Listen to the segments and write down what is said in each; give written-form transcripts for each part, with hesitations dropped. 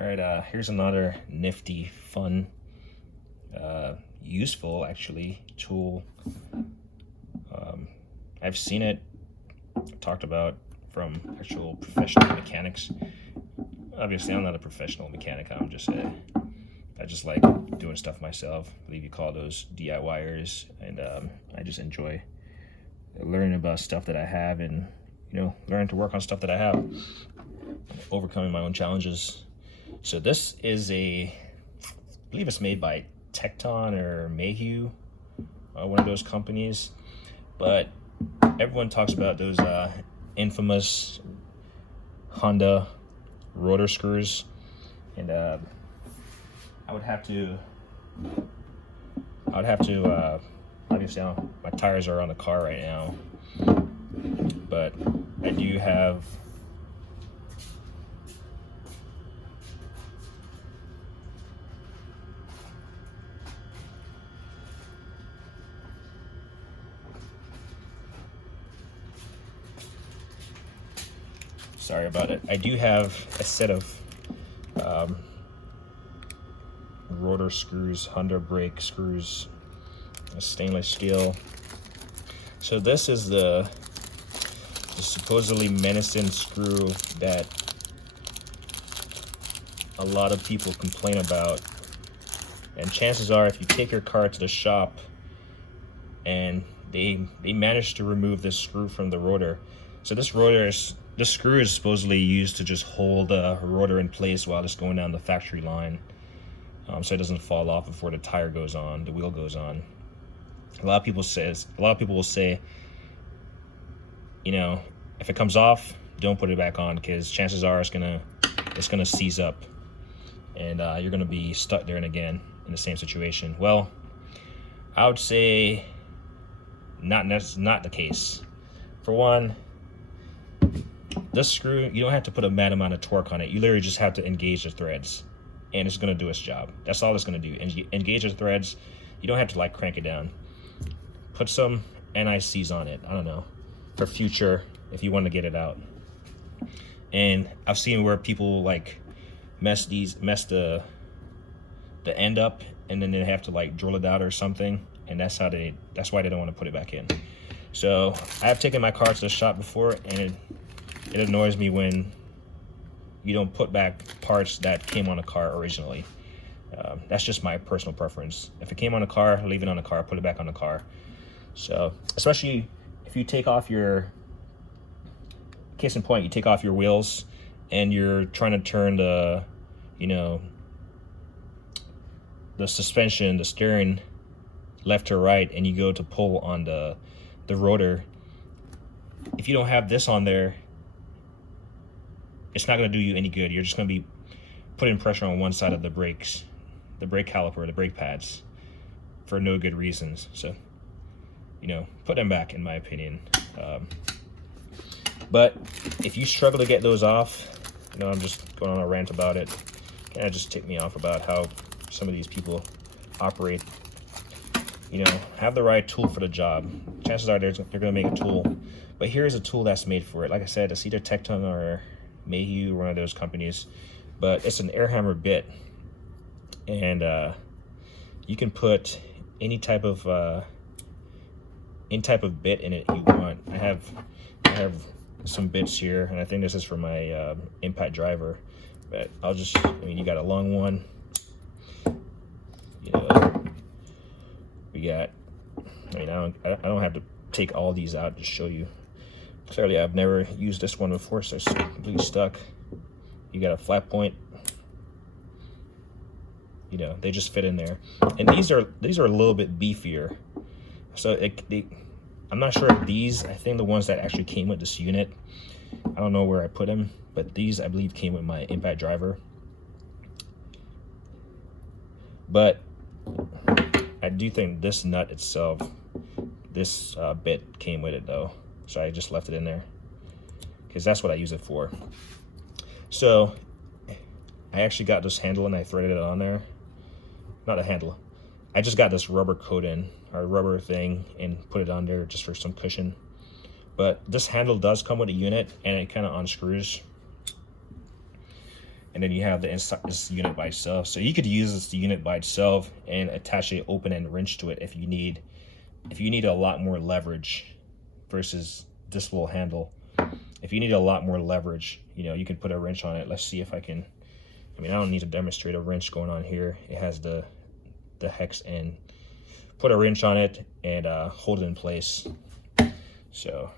All right, here's another nifty, fun, useful actually tool. I've seen it talked about from actual professional mechanics. Obviously, I'm not a professional mechanic. I just like doing stuff myself. I believe you call those DIYers, and I just enjoy learning about stuff that I have, and learning to work on stuff that I have, overcoming my own challenges. So this is I believe it's made by Thexton or Mayhew, one of those companies. But everyone talks about those infamous Honda rotor screws, and I would have to obviously my tires are on the car right now, but I do have sorry about it. I do have a set of rotor screws, Honda brake screws, stainless steel. So this is the supposedly menacing screw that a lot of people complain about. And chances are, if you take your car to the shop and they manage to remove this screw from the rotor. So this screw is supposedly used to just hold the rotor in place while it's going down the factory line, so it doesn't fall off before the wheel goes on. A lot of people will say, if it comes off, don't put it back on, because chances are it's gonna seize up, and you're gonna be stuck there and again in the same situation. Well, I would say not the case. For one, this screw, you don't have to put a mad amount of torque on it. You literally just have to engage the threads, and it's going to do its job. That's all it's going to do. Engage the threads. You don't have to crank it down. Put some NICs on it, I don't know, for future if you want to get it out. And I've seen where people mess the end up, and then they have to drill it out or something, and that's why they don't want to put it back in. So I have taken my car to the shop before, and it annoys me when you don't put back parts that came on a car originally. That's just my personal preference. If it came on a car, leave it on the car, put it back on the car. So, especially if you take off case in point, you take off your wheels and you're trying to turn the suspension, the steering left to right, and you go to pull on the rotor. If you don't have this on there, it's not going to do you any good. You're just going to be putting pressure on one side of the brakes, the brake caliper, the brake pads, for no good reasons. So, put them back, in my opinion. But if you struggle to get those off, I'm just going on a rant about it. Kind of just tick me off about how some of these people operate. Have the right tool for the job. Chances are they're going to make a tool. But here's a tool that's made for it. Like I said, it's either Thexton or Mayhew, one of those companies. But it's an air hammer bit. And you can put any type of bit in it you want. I have some bits here, and I think this is for my impact driver. But you got a long one. We got, I don't have to take all these out to show you. Clearly, I've never used this one before, so it's completely stuck. You got a flat point. They just fit in there. And these are a little bit beefier. So I'm not sure if these, I think the ones that actually came with this unit, I don't know where I put them, but these I believe came with my impact driver. But I do think this nut itself, this bit came with it though. So I just left it in there because that's what I use it for. So I actually got this handle and I threaded it on there. Not a handle. I just got this rubber coating or rubber thing and put it on there just for some cushion. But this handle does come with a unit, and it kind of unscrews. and then you have the inside this unit by itself. So you could use this unit by itself and attach an open end wrench to it if you need a lot more leverage versus this little handle. If you need a lot more leverage, you know, you can put a wrench on it. Let's see if I can. I mean, I don't need to demonstrate a wrench going on here. It has the hex end. Put a wrench on it and hold it in place. So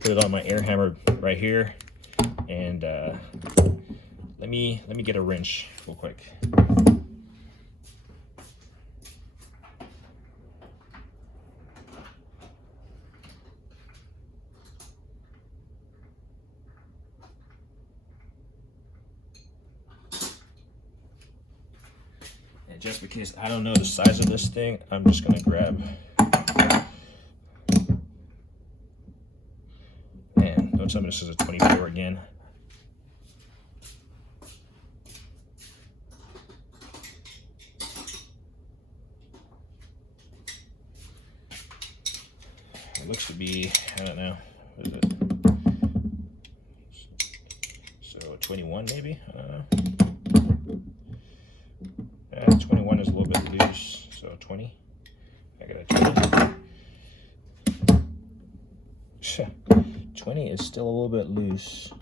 put it on my air hammer right here, and let me get a wrench real quick. And just because I don't know the size of this thing, I'm just gonna grab. And don't tell me this is a 24 again. It looks to be, I don't know, what is it? So 21 maybe? I don't know. 21 is a little bit loose, so 20. I got a 20. 20 is still a little bit loose.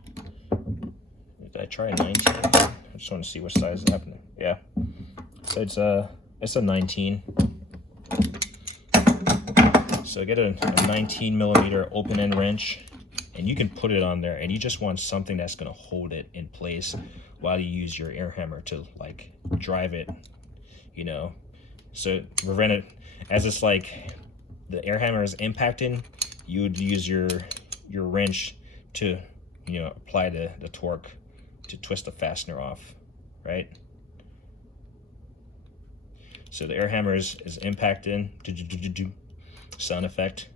Did I try a 19? I just want to see what size is happening. Yeah, so it's a 19. So get a 19 millimeter open end wrench, and you can put it on there, and you just want something that's going to hold it in place while you use your air hammer to like drive it, you know, so to prevent it as it's like the air hammer is impacting, you would use your wrench to, you know, apply the torque to twist the fastener off, right? So the air hammer is impacting, sound effect,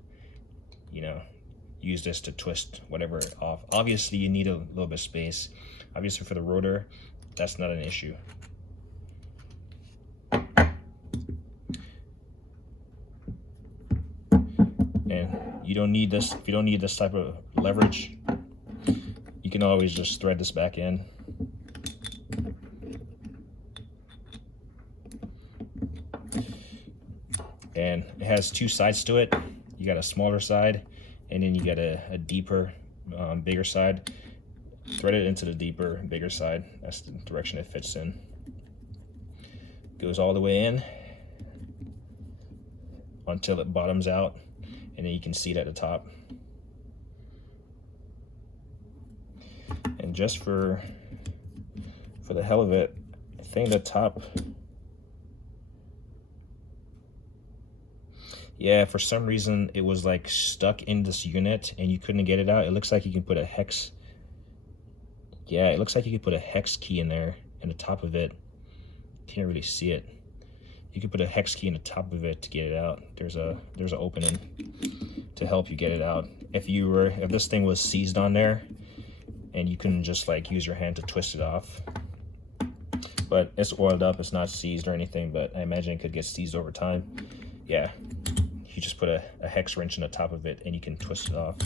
you know, use this to twist whatever off. Obviously you need a little bit of space. Obviously for the rotor, that's not an issue. And you don't need this, if you don't need this type of leverage, you can always just thread this back in. And it has two sides to it. You got a smaller side, and then you got a deeper, bigger side. Thread it into the deeper, bigger side. That's the direction it fits in. Goes all the way in until it bottoms out, and then you can see it at the top. And just for the hell of it, I think the top, yeah, for some reason it was like stuck in this unit and you couldn't get it out. It looks like you can put a hex, yeah, it looks like you could put a hex key in there in the top of it. Can't really see it. You could put a hex key in the top of it to get it out. There's an opening to help you get it out. If this thing was seized on there and you couldn't just like use your hand to twist it off. But it's oiled up, it's not seized or anything, but I imagine it could get seized over time. Yeah, you just put a hex wrench in the top of it and you can twist it off.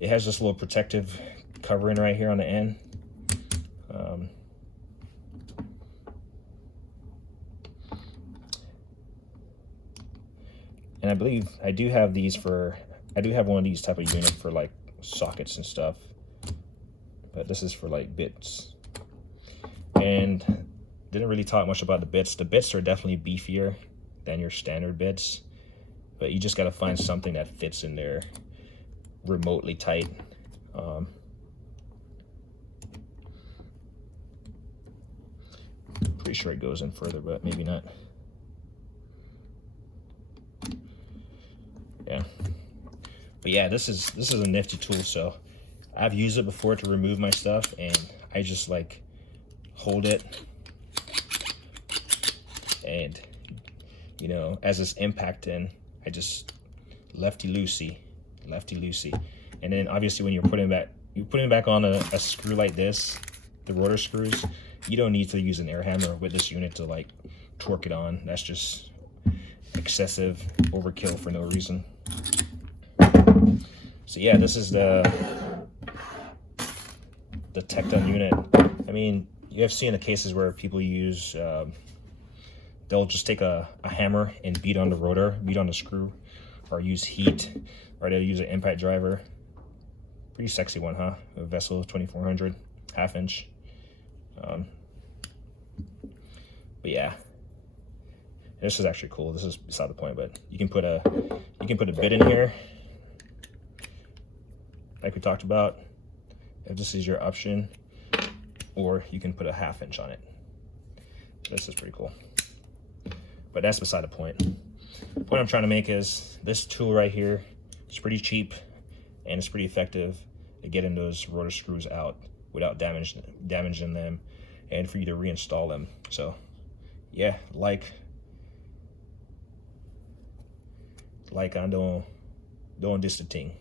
It has this little protective covering right here on the end. And I believe I do have these I do have one of these type of units for like sockets and stuff, but this is for like bits. And didn't really talk much about the bits. The bits are definitely beefier than your standard bits, but you just got to find something that fits in there remotely tight. Pretty sure it goes in further, but maybe not. Yeah, but yeah, this is a nifty tool. So I've used it before to remove my stuff, and I just like hold it, and you know, as it's impacting, I just lefty loosey, and then obviously when you're putting back on a screw like this, the rotor screws, you don't need to use an air hammer with this unit to like torque it on. That's just excessive overkill for no reason. So yeah, this is the the Thexton unit. I mean, you have seen the cases where people use, they'll just take a hammer and beat on the rotor, beat on the screw, or use heat, or they'll use an impact driver. Pretty sexy one, huh? A Vessel 2400, 1/2 inch. But yeah, this is actually cool. This is beside the point, but you can put a bit in here, like we talked about, if this is your option, or you can put a 1/2 inch on it. This is pretty cool, but that's beside the point. The point I'm trying to make is this tool right here is pretty cheap and it's pretty effective at getting those rotor screws out without damaging them, and for you to reinstall them. So yeah, like I'm doing this thing.